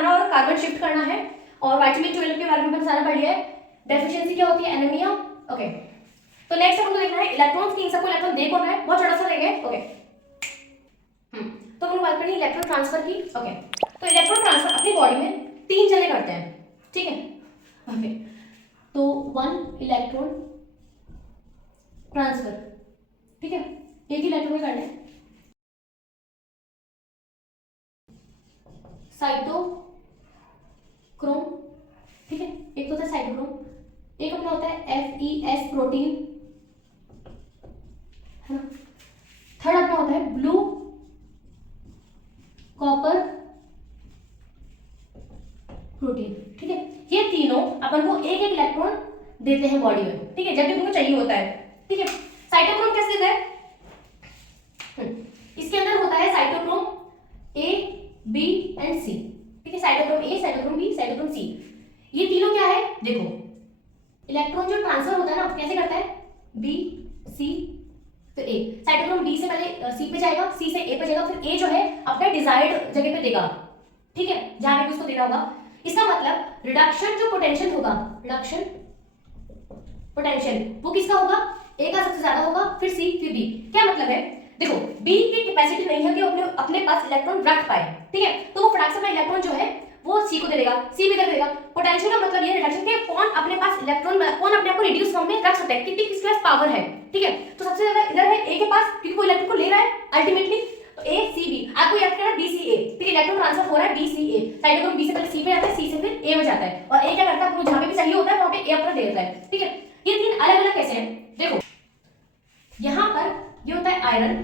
बनाना और carbon shift करना है। और विटामिन 12 के बारे में मैंने सारा पढ़ लिया है। डेफिशिएंसी क्या होती है, एनीमिया। ओके, तो नेक्स्ट हमको देखना है इलेक्ट्रॉन्स की, सबको इलेक्ट्रॉन दे कौन रहा है, बहुत छोटा सा रहेगा। ओके, तो हम बात करेंगे इलेक्ट्रॉन ट्रांसफर की। ओके, तो इलेक्ट्रॉन ट्रांसफर अपनी बॉडी में 3 जने करते हैं, ठीक है। ओके, तो 1 इलेक्ट्रॉन ट्रांसफर, ठीक है, एक ही इलेक्ट्रॉन में करना है। साइटोक्रोम, ठीक है, एक तो होता है साइटोक्रोम, एक अपना होता है FeS प्रोटीन, है ना। थर्ड अपना होता है ब्लू कॉपर प्रोटीन, ठीक है। ये तीनों अपन को एक एक इलेक्ट्रॉन देते हैं बॉडी में, ठीक है, जब भी उनको चाहिए होता है, ठीक है। साइटोक्रोम कैसे देता है, इसके अंदर होता है cytochrome A, B and C, ठीक है। Cytochrome A, cytochrome B, cytochrome C, ये तीनों क्या है, देखो इलेक्ट्रॉन जो ट्रांसफर होता है ना कैसे करता है, B C फिर A। साइटोक्रोम B से पहले C पे जाएगा, C से A पे जाएगा, फिर A जो है अपने डिजायर्ड जगह पे देगा, ठीक है, जहां पे उसको देना होगा। इसका मतलब रिडक्शन जो पोटेंशियल होगा, रिडक्शन पोटेंशियल वो किसका होगा, A का सबसे ज्यादा होगा, फिर C फिर B। क्या मतलब है, देखो B की कैपेसिटी नहीं है कि वो अपने पास इलेक्ट्रॉन रख पाए, ठीक है, तो वो फटाक से अपना इलेक्ट्रॉन जो है वो C को दे देगा, C भी दे देगा। पोटेंशियल का मतलब ये रिडक्शन के कौन अपने पास इलेक्ट्रॉन, कौन अपने आप को रिड्यूस फॉर्म में रख सकता है, कितनी किसके पास पावर है, ठीक है। तो सबसे ज्यादा इधर है A के पास, क्योंकि वो इलेक्ट्रॉन को ले रहा है अल्टीमेटली, तो A C B आपको याद करना, B C A, ठीक है, इलेक्ट्रॉन ट्रांसफर हो रहा है B C A, cytochrome B से पहले C पे जाता है, C से फिर A में जाता है, और A क्या करता है, आपको जहां पे भी चाहिए होता है वहां पे A अपना दे देता है, ठीक है। ये तीन अलग अलग कैसे हैं, देखो यहां पर ये होता है आयरन,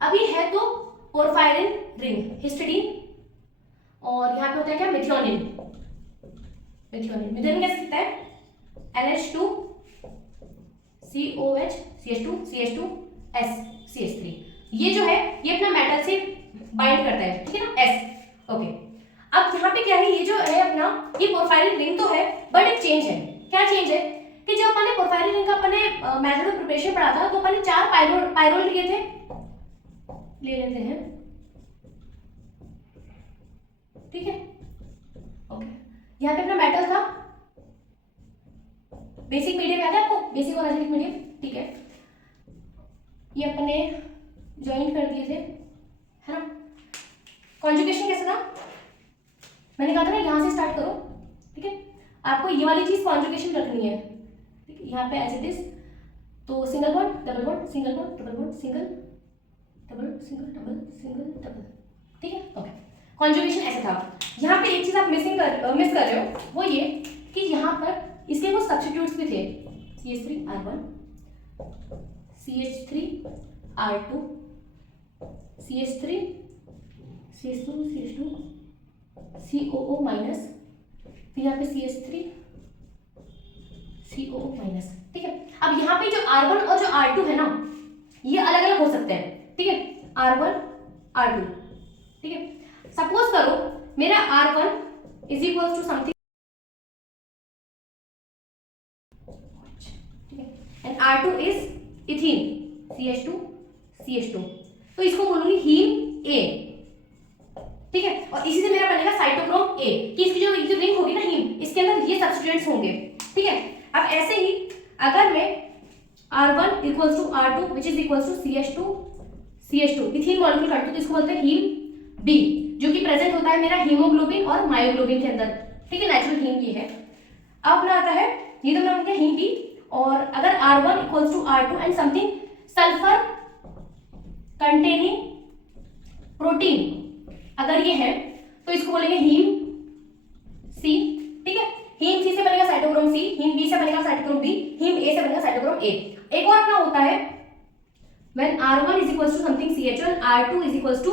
अभी है तो पोरफायरिन रिंग, हिस्टिडीन, और यहाँ पे होता है क्या, मेथियोनिन। मेथियोनिन कैसे दिखता है, NH2 COH CH2 CH2 S CH3, ये जो है ये अपना मेटल से बाइंड करता है, ठीक है ना, S। ओके, अब यहाँ पे क्या है, ये जो है अपना ये पोरफायरिन रिंग तो है, बट एक चेंज है। क्या चेंज है कि जब अपन ने पोरफायरिन रिंग का अपने मेथड ऑफ प्रिपरेशन पढ़ा था, तो अपन ने 4 पायरोल लिए थे, ले लेते हैं, ठीक है। ओके, यहाँ पे अपना मेटल था, बेसिक मीडियम याद है आपको, बेसिक और एसिडिक मीडियम, ठीक है, ये अपने ज्वाइन कर दिए थे, है ना। कॉन्जुगेशन कैसे था, मैंने कहा था ना यहां से स्टार्ट करो, ठीक है, आपको ये वाली चीज कॉन्जुगेशन रखनी है, ठीक है, यहाँ पे एज इट इज, तो single bond double bond, single bond double bond, single double single double single double, ठीक है। ओके, कॉन्जुगेशन ऐसे था। यहाँ पे एक चीज आप मिस कर रहे हो, वो ये कि यहाँ पर इसके कुछ सब्स्टिट्यूट्स भी थे, CH3R1 CH3R2 CH3 CH2 CH2 COO minus, फिर यहाँ पे CH3 COO माइनस, ठीक है। अब यहाँ पे जो R1 और जो R2 है ना, ये अलग अलग हो सकते हैं, ठीक है, R1 R2, ठीक है। सपोज करो मेरा R1 is equal to something, ठीक है, and R2 is ethene CH2 तो इसको बोलूंगी हीम A, ठीक है, और इसी से मेरा बनेगा साइटोक्रोम A, कि इसकी जो रिंग होगी ना हीम, इसके अंदर ये सब्स्टिट्यूएंट्स होंगे, ठीक है। अब ऐसे ही अगर मैं R1 equals to R2 which is equals to CH2 ethene molecule करती हूँ, तो इसको बोलते हैं हीम B, जो कि प्रेजेंट होता है मेरा हीमोग्लोबिन और मायोग्लोबिन के अंदर, ठीक है, नेचुरल हीम ये है। अब अपना आता है ये तो नाम क्या, हीम B, और अगर R1 equals to R2 and something sulphur containing protein अगर ये है, तो इसको बोलेंगे हीम C, ठीक है। हीम C से बनेगा साइटोक्रोम C, हीम B से बनेगा साइटोक्रोम B, हीम A से बनेगा साइटोक्रोम A। एक और अपना होता है when R1 is equals to something CH1 and R2 is equals to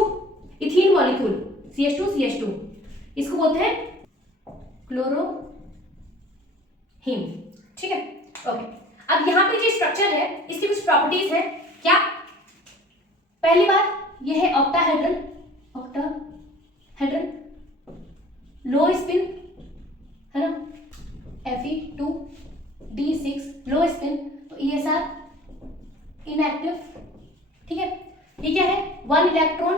ethene molecule CH2 इसको बोलते हैं क्लोरो हीम, ठीक है। ओके, अब यहाँ पे जो स्ट्रक्चर है इसकी कुछ प्रॉपर्टीज है, क्या, पहली बात ये है ऑक्टाहेड्रन लो स्पिन, है ना, Fe2D6 लो स्पिन, तो ESR इनएक्टिव, ठीक है। ये क्या है, 1 इलेक्ट्रॉन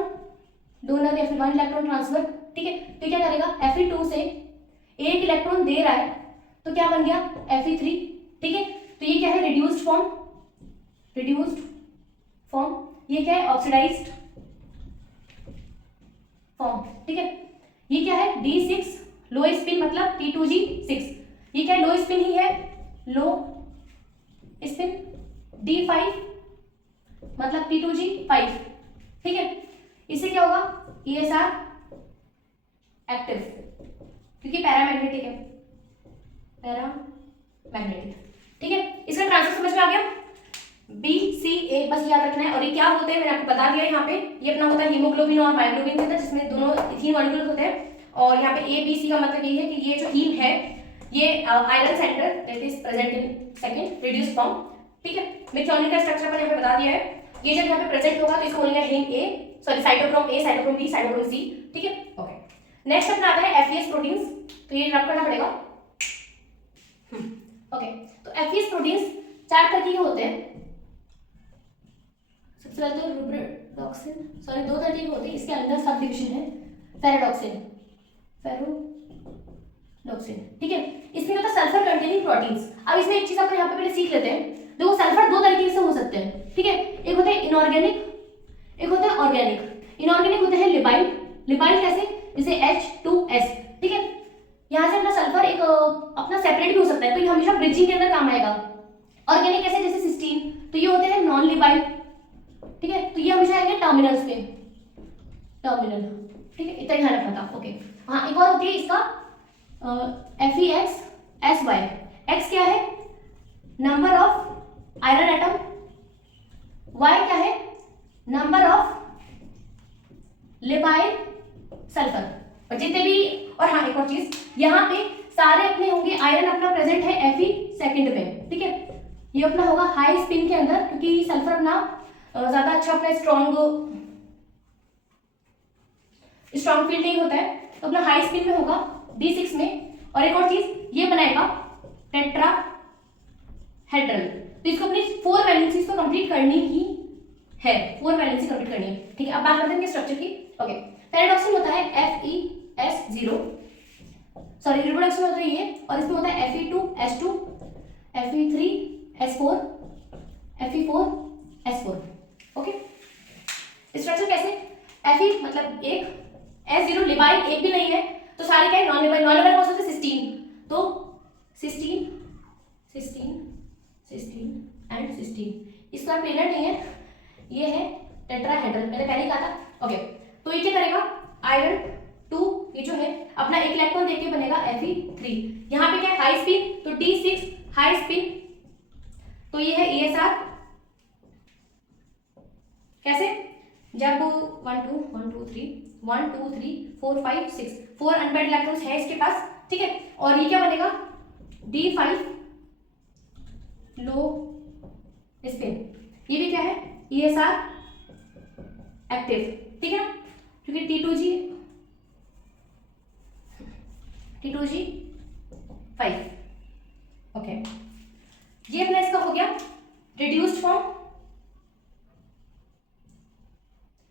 डोनर या फिर 1 इलेक्ट्रॉन ट्रांसफर, ठीक है। तो क्या करेगा, Fe2 से 1 इलेक्ट्रॉन दे रहा है तो क्या बन गया, Fe3, ठीक है। तो ये क्या है, रिड्यूस्ड फॉर्म, ये क्या है, ऑक्सीडाइज्ड फॉर्म, ठीक है। ये क्या है, D6 लो स्पिन मतलब T2G6, ये क्या है, लो स्पिन ही है, लो स्पिन, D5 मतलब T2G5, ठीक है। इससे क्या होगा, ESR एक्टिव, क्योंकि पैरामैग्नेटिक है, पैरामैग्नेटिक, ठीक है। इसका ट्रांसफर समझ में आ गया, BCA बस याद रखना है। और ये क्या होते हैं मैंने आपको बता दिया यहाँ पे, ये अपना होता है हीमोग्लोबिन और मायोग्लोबिन के अंदर, जिसमें दोनों इथीन मॉलिक्यूल्स होते हैं। और यहाँ पे ABC का मतलब ये है कि ये जो हीम है ये iron centre that is present in second reduced form, ठीक है। मेथियोनिन का स्ट्रक्चर पर यहाँ पे बता दिया है, ये जब यहाँ पे प्रेजेंट होगा तो इसको बोलेंगे heme A, sorry cytochrome A, cytochrome B, cytochrome C, ठीक है। ओके, नेक्स्ट अपना आता है FES प्रोटीन्स, तो ये रब करना पड़ेगा। ओके, तो FES प्रोटीन्स 4 तरह के होते हैं। सबसे पहले तो रुब्रेडॉक्सिन, सॉरी 2 तरह के होते हैं, इसके अंदर सब डिवीजन है, फेरोडॉक्सिन, ठीक है। इसमें होता है सल्फर कंटेनिंग प्रोटीन्स। अब इसमें एक चीज अपन यहाँ पे पहले सीख लेते हैं, देखो सल्फर 2 तरीके से हो सकते हैं, ठीक है। एक होता है इनऑर्गेनिक, एक होता है ऑर्गेनिक। इनऑर्गेनिक होते हैं लिबाइल कैसे, जैसे H2S, ठीक है। यहाँ से अपना सल्फर एक अपना सेपरेट भी हो सकता है, तो ये हमेशा ब्रिजिंग के अंदर काम आएगा। ऑर्गेनिक कैसे, जैसे सिस्टीन, तो ये होते हैं नॉन लिबाइल, ठीक है। तो ये हमेशा आएंगे टर्मिनल्स पे, टर्मिनल, ठीक है, इतना ध्यान रखना था। ओके, हाँ एक और होती है इसका FeXSY। X क्या है, number of iron atom, Y क्या है, नंबर ऑफ लिबाइल सल्फर, और जितने भी, और हाँ एक और चीज, यहाँ पे सारे अपने होंगे, आयरन अपना प्रेजेंट है Fe सेकंड में, ठीक है। ये अपना होगा हाई स्पिन के अंदर, क्योंकि सल्फर अपना ज्यादा अच्छा अपना स्ट्रॉन्ग फील्ड नहीं होता है, तो अपना हाई स्पिन में होगा D6 में। और एक और चीज, ये बनाएगा टेट्राहेड्रल, तो इसको अपनी 4 वैलेंसीज को कंप्लीट करनी ही है, 4 वैलेंसी कंप्लीट करनी है, ठीक है। अब बात करते हैं स्ट्रक्चर की। ओके, पैराडॉक्सिन होता है FeS0, सॉरी रिप्रोडक्शन होता है ये, और इसमें होता है Fe2S2, Fe3S4, Fe4S4, okay. Structure कैसे, Fe मतलब एक, S0 लिबाइल एक भी नहीं है, तो सारे क्या है, नॉन लिबाइल कौन सा, सिस्टीन, तो सिस्टीन एंड सिस्टीन, इसका प्लेनर नहीं है, ये है टेट्राहेड्रल, मैंने पहले कहा था। ओके, तो ये क्या करेगा, आयरन 2 ये जो है अपना एक इलेक्ट्रॉन देके बनेगा Fe3, यहाँ पे क्या है हाई स्पिन, तो D6 हाई स्पिन, तो ये है ESR कैसे, जब 1 2 3 4 5 6 4 अनपेयर्ड इलेक्ट्रॉन्स है इसके पास, ठीक है। और ये क्या बनेगा, D5 लो स्पिन, ये भी क्या है, ESR एक्टिव, ठीक है ना, क्योंकि T2G5, ओके। ये अपना इसका हो गया रिड्यूस्ड फॉर्म,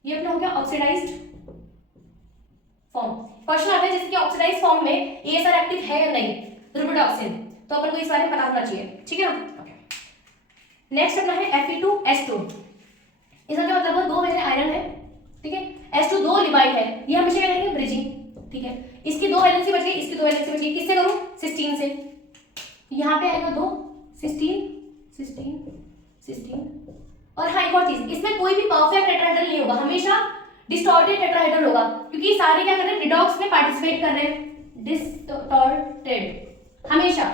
ये अपना हो गया ऑक्सीडाइज्ड फॉर्म। क्वेश्चन आता है जैसे कि ऑक्सीडाइज्ड फॉर्म में ESR एक्टिव है या नहीं, रुब्रेडॉक्सिन, तो अपन को इस बारे में पता होना चाहिए, ठीक है ना। ओके, नेक्स्ट अपना है Fe2S2, इसका क्या मतलब है, 2 वैसे आयरन है, ठीक है, S2 2 लिबाइल है, ये हमेशा क्या करेंगे, ब्रिजिंग, ठीक है। इसकी 2 वैलेंसी बच गई, इसकी 2 वैलेंसी बच गई, किससे करूं, सिस्टीन से, यहाँ पे आएगा 2 सिस्टीन, और हाँ एक और चीज, इसमें कोई भी परफेक्ट टेट्राहेड्रल नहीं होगा, हमेशा डिस्टॉर्टेड टेट्राहेड्रल होगा, क्योंकि सारे क्या कर रहे हैं, रिडॉक्स में पार्टिसिपेट कर रहे हैं, डिस्टॉर्टेड हमेशा,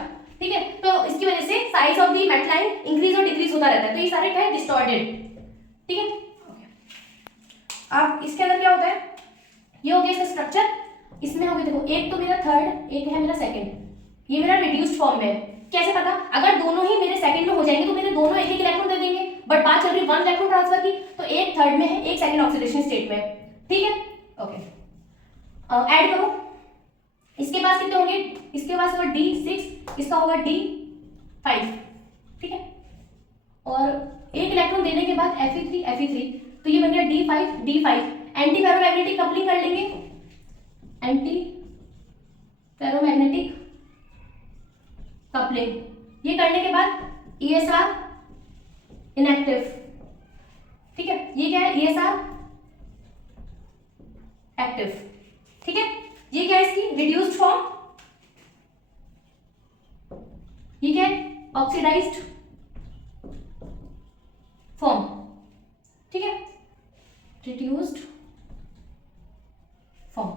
ठीक है। तो इसकी वजह से साइज ऑफ द मेटलाइन इंक्रीज और डिक्रीज होता रहता है, तो ये सारे क्या है, डिस्टॉर्टेड, ठीक है। अब इसके अंदर क्या होता है, ये हो गया इसका स्ट्रक्चर, इसमें हो गया देखो, एक तो मेरा थर्ड, एक है मेरा सेकंड, ये मेरा रिड्यूस्ड फॉर्म में है। कैसे पता, अगर दोनों ही मेरे सेकंड में हो जाएंगे तो मेरे दोनों एक इलेक्ट्रॉन दे देंगे, बट बात चल रही 1 इलेक्ट्रॉन ट्रांसफर की, तो एक थर्ड में है, एक सेकंड ऑक्सीडेशन स्टेट में, ठीक है। ओके, ऐड करो, इसके पास कितने होंगे, इसके पास होगा D6, इसका होगा D5, ठीक है। और एक इलेक्ट्रॉन देने के बाद Fe3, तो ये बन गया D5 एंटी फेरोमैग्नेटिक कपलिंग कर लेंगे, एंटी फेरोमैग्नेटिक कपलिंग। ये करने के बाद ESR इनएक्टिव, ठीक है। ये क्या है, ESR एक्टिव, ठीक है। ये क्या है इसकी रिड्यूस्ड फॉर्म, ये क्या है ऑक्सीडाइज्ड फॉर्म, ठीक है, रिड्यूस्ड फॉर्म।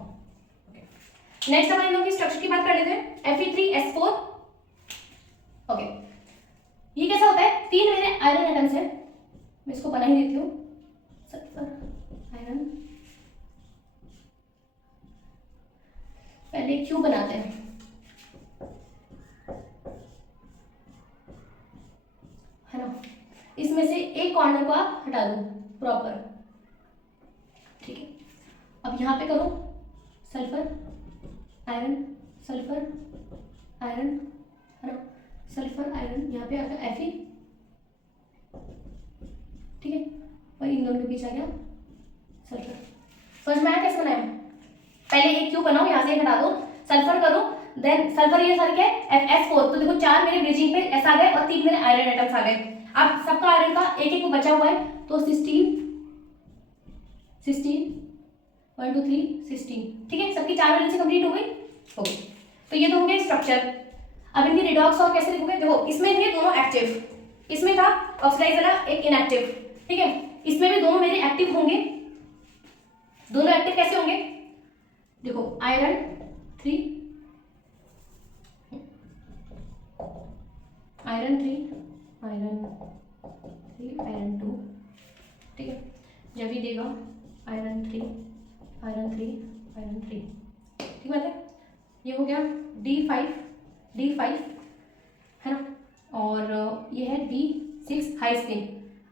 नेक्स्ट अपन इन लोगों की स्ट्रक्चर की बात कर लेते हैं, Fe3S4। ओके, ये कैसा होता है, 3 मेरे आयरन एटम्स है, मैं इसको बना ही देती हूँ, सल्फर आयरन, पहले क्यों बनाते हैं, है ना। इसमें से एक कॉर्नर को आप हटा दो प्रॉपर, ठीक है। अब यहाँ पे करो सल्फर आयरन, सल्फर आयरन, है ना, सल्फर आयरन, यहाँ पे आ गया Fe, ठीक है, और इन दोनों के बीच आ गया सल्फर। समझ में आया कैसे बनाया, पहले एक क्यूब बनाओ, यहाँ से हटा दो, सल्फर करो, देन सल्फर ये सर क्या है S4, तो देखो 4 मेरे ब्रिजिंग पे S आ गए और 3 मेरे आयरन एटम्स आ गए। अब सबका आयरन का एक एक को बचा हुआ है, तो 16 1 2 3 16, ठीक है, सबकी 4 वैलेंसी कंप्लीट हो गई। ओके, तो ये तो हो गया स्ट्रक्चर। अब इनकी रिडॉक्स और कैसे लिखोगे, देखो इसमें थे दोनों एक्टिव, इसमें था ऑक्सीडाइज वाला एक इनएक्टिव, ठीक है, इसमें भी दोनों मेरे एक्टिव होंगे। दोनों एक्टिव कैसे होंगे, देखो आयरन 3 आयरन 3 आयरन 2, ठीक है, जब भी देगा आयरन 3 आयरन 3, ठीक बात है। ये हो गया D5 है ना, और ये है D6 हाई स्पिन।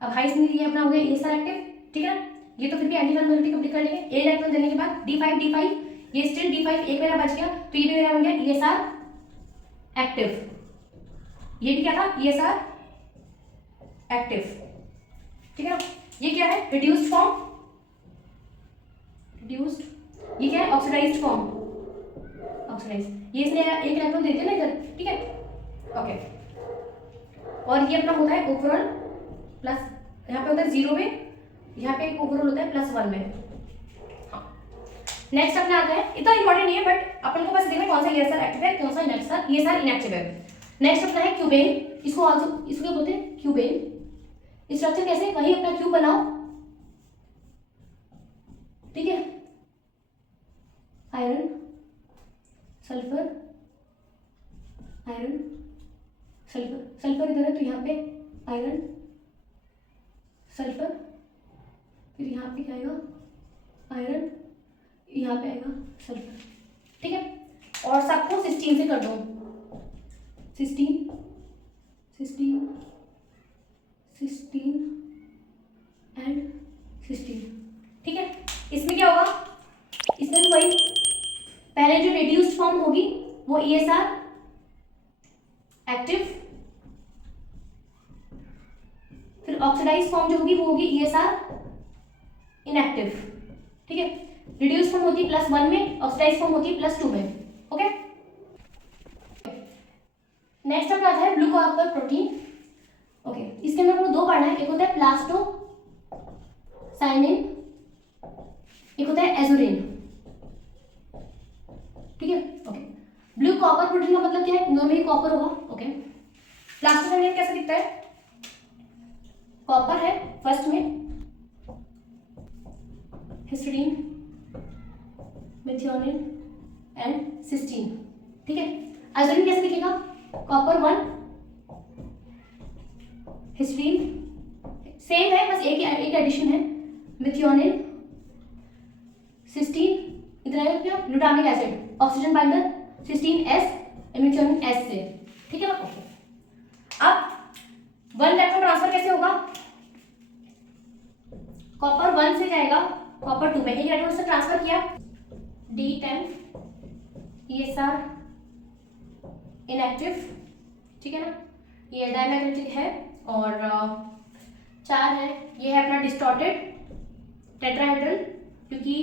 अब हाई स्पिन ये अपना हो गया ESR एक्टिव, ठीक है ना, ये तो फिर भी एंटी फेरोमैग्नेटिक कंप्लीट कर लेंगे। ए इलेक्ट्रॉन देने के बाद D5 ये स्टिल D5 एक मेरा बच गया, तो ये भी मेरा बन गया ESR एक्टिव। ये भी क्या था, ESR एक्टिव, ठीक है ना। ये क्या है, रिड्यूस्ड फॉर्म, रिड्यूस्ड, ये क्या है ऑक्सीडाइज्ड फॉर्म, ऑक्सीडाइज्ड, ये इसने एक इलेक्ट्रॉन देते हैं ना इधर, ठीक है, ओके। और ये अपना होता है ओवरऑल प्लस, यहाँ पे होता है 0 में, यहाँ पे एक ओवरऑल होता है +1 में। हाँ, नेक्स्ट अपना आता है, इतना इंपॉर्टेंट नहीं है बट अपन को बस देखना कौन सा ESR एक्टिव है, कौन सा ESR इनएक्टिव है। नेक्स्ट अपना है क्यूबेन, इसको क्या बोलते हैं क्यूबेन। स्ट्रक्चर कैसे, वही अपना क्यूब बनाओ, ठीक है, आयरन सल्फर आयरन सल्फर इधर है, तो यहाँ पे आयरन सल्फर, फिर यहाँ पे क्या आएगा आयरन, यहाँ पे आएगा सल्फर, ठीक है। और सबको 16 से कर दो, 16 एंड 16, ठीक है। इसमें क्या होगा, इसमें भी वही पहले जो रिड्यूस्ड फॉर्म होगी वो ESR एक्टिव, फिर ऑक्सीडाइज फॉर्म जो होगी वो होगी ESR इनएक्टिव, ठीक है। रिड्यूस्ड फॉर्म होती है +1 में, ऑक्सीडाइज फॉर्म होती है +2 में, ओके। नेक्स्ट अपना आता है ब्लू कॉपर प्रोटीन, ओके। इसके अंदर हमको 2 पढ़ना है, एक होता है प्लास्टो साइनिन, एक होता है एजुरिन, ठीक है, ओके। ब्लू कॉपर प्रोटीन का मतलब क्या है, इनमें ही कॉपर होगा, ओके। प्लास्टो साइनिन कैसे दिखता है, कॉपर है फर्स्ट में, हिस्टीडीन मेथिओनिन एंड सिस्टीन, ठीक है। एजुरिन कैसे दिखेगा, कॉपर 1 हिस्टीडीन सेम है, बस एक एडिशन है, मेथिओनिन सिस्टीन, इधर आएगा क्या glutamic acid, oxygen binder cysteine S methionine S से, ठीक है ना, ओके। अब 1 इलेक्ट्रॉन ट्रांसफर कैसे होगा, कॉपर 1 से जाएगा कॉपर 2 में, एक इलेक्ट्रॉन से ट्रांसफर किया, D10 ESR इनएक्टिव, ठीक है ना, ये डायमैग्नेटिक है, और 4 है, ये है अपना डिस्टॉर्टेड टेट्राहेड्रल, क्योंकि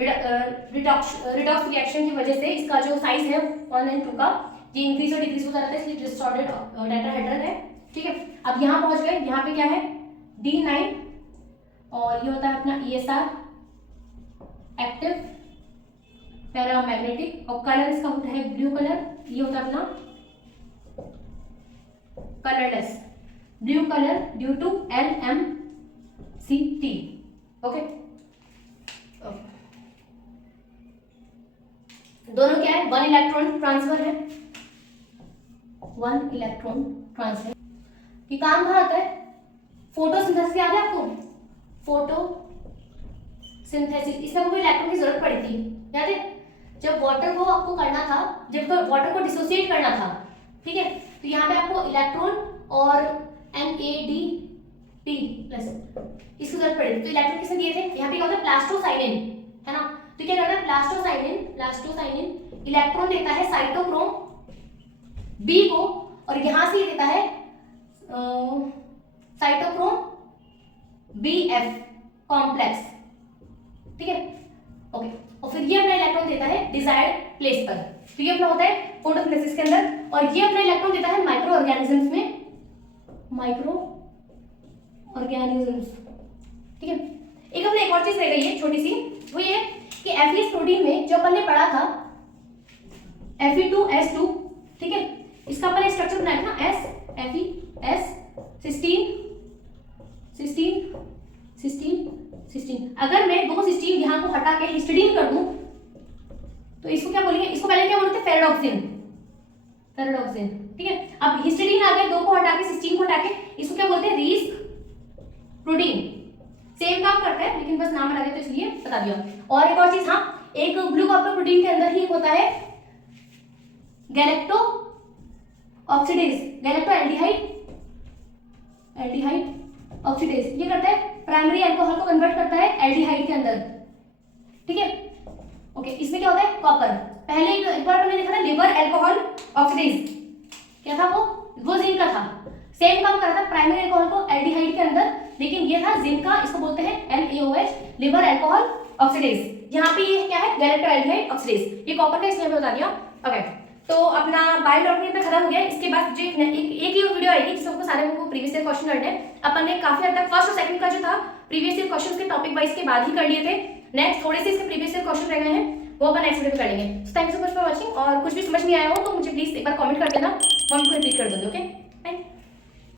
रिडॉक्स रिएक्शन की वजह से इसका जो साइज है 1 और 2 का ये इंक्रीज और डिक्रीज होता रहता है, इसलिए डिस्टॉर्टेड टेट्राहेड्रल है। ठीक है, अब यहाँ पहुंच गए, यहाँ पे क्या है D9 और ये होता है अपना ESR एक्टिव पैरामैग्नेटिक, और कलर इसका होता है ब्लू कलर, ये होता है अपना colourless blue colour due to LMCT। Okay, दोनों क्या है, 1 इलेक्ट्रॉन ट्रांसफर है, 1 इलेक्ट्रॉन ट्रांसफर। ये काम कहाँ आता है, फोटोसिंथेसिस याद है आपको, फोटोसिंथेसिस, इसमें कोई इलेक्ट्रॉन की जरूरत पड़ी थी, याद है, जब वाटर को आपको करना था, जब वाटर को डिसोसिएट करना था, ठीक है, तो यहाँ पे आपको इलेक्ट्रॉन और NADP प्लस इसकी जरूरत पड़ी, तो इलेक्ट्रॉन किसने दिए थे, यहाँ पे क्या होता है प्लास्टोसाइनिन, है ना, तो क्या करना है प्लास्टोसाइनिन इलेक्ट्रॉन देता है साइटोक्रोम B को, और यहां से देता है साइटोक्रोम BF कॉम्प्लेक्स, ठीक है, ओके, और फिर ये अपना इलेक्ट्रॉन देता है डिजायर्ड प्लेस पर, तो ये अपना होता है फोटोसिंथेसिस के अंदर, और ये अपना इलेक्ट्रॉन देता है माइक्रो ऑर्गेनिजम्स में, माइक्रो ऑर्गेनिजम्स, ठीक है। एक अपने एक और चीज रह गई है छोटी सी, वो ये कि FES प्रोटीन में जो अपन ने पढ़ा था Fe2S2, ठीक है, इसका अपन ने स्ट्रक्चर बनाया था ना FES सिस्टीन। अगर मैं दो सिस्टीन यहाँ को हटा के हिस्टिडीन कर दूं तो इसको क्या बोलेंगे, इसको पहले क्या बोलते थे फेरेडॉक्सिन, ठीक है, अब हिस्टिडीन आ गया, दो को हटा के सिस्टीन को हटा के इसको क्या बोलते हैं रीस प्रोटीन, सेम काम करता है लेकिन बस नाम अलग है तो इसलिए बता दिया। और एक और चीज, हाँ, एक ग्लूकोप्रोटीन प्रोटीन के अंदर ही होता है गैलेक्टो ऑक्सीडेज, गैलेक्टो एल्डिहाइड ऑक्सीडेज, ये करता है प्राइमरी अल्कोहल को कन्वर्ट करता है एल्डिहाइड के अंदर, ठीक है, ओके। इसमें क्या होता है कॉपर, पहले एक बार हमने देखा था लिवर अल्कोहल ऑक्सीडेज, क्या था वो जिंक का था, सेम काम कर रहा था प्राइमरी अल्कोहल को एल्डिहाइड के अंदर, लेकिन ये था जिंक का, इसको बोलते हैं LaOH लिवर अल्कोहल ऑक्सीडेज, यहाँ पे ये क्या है गैलेक्टोएल्डिहाइड ऑक्सीडेज, ये कॉपर का, इसलिए हमें बता दिया। ओके, तो अपना बायोलॉजी इतना खत्म हो गया, इसके बाद जो एक ही वीडियो आएगी जिसमें आपको सारे को प्रीवियस ईयर क्वेश्चन करने हैं, अपन ने काफी हद तक फर्स्ट और सेकंड का जो था प्रीवियस ईयर क्वेश्चंस के टॉपिक वाइज के बाद ही कर लिए थे, नेक्स्ट थोड़े से इसके प्रीवियस ईयर क्वेश्चन रह गए हैं, वो अपन नेक्स्ट वीडियो में कर लेंगे। Thank you so much for watching, और कुछ भी समझ नहीं आया हो तो मुझे प्लीज एक बार कमेंट कर देना, मैं उनको रिपीट कर दूंगी, ओके।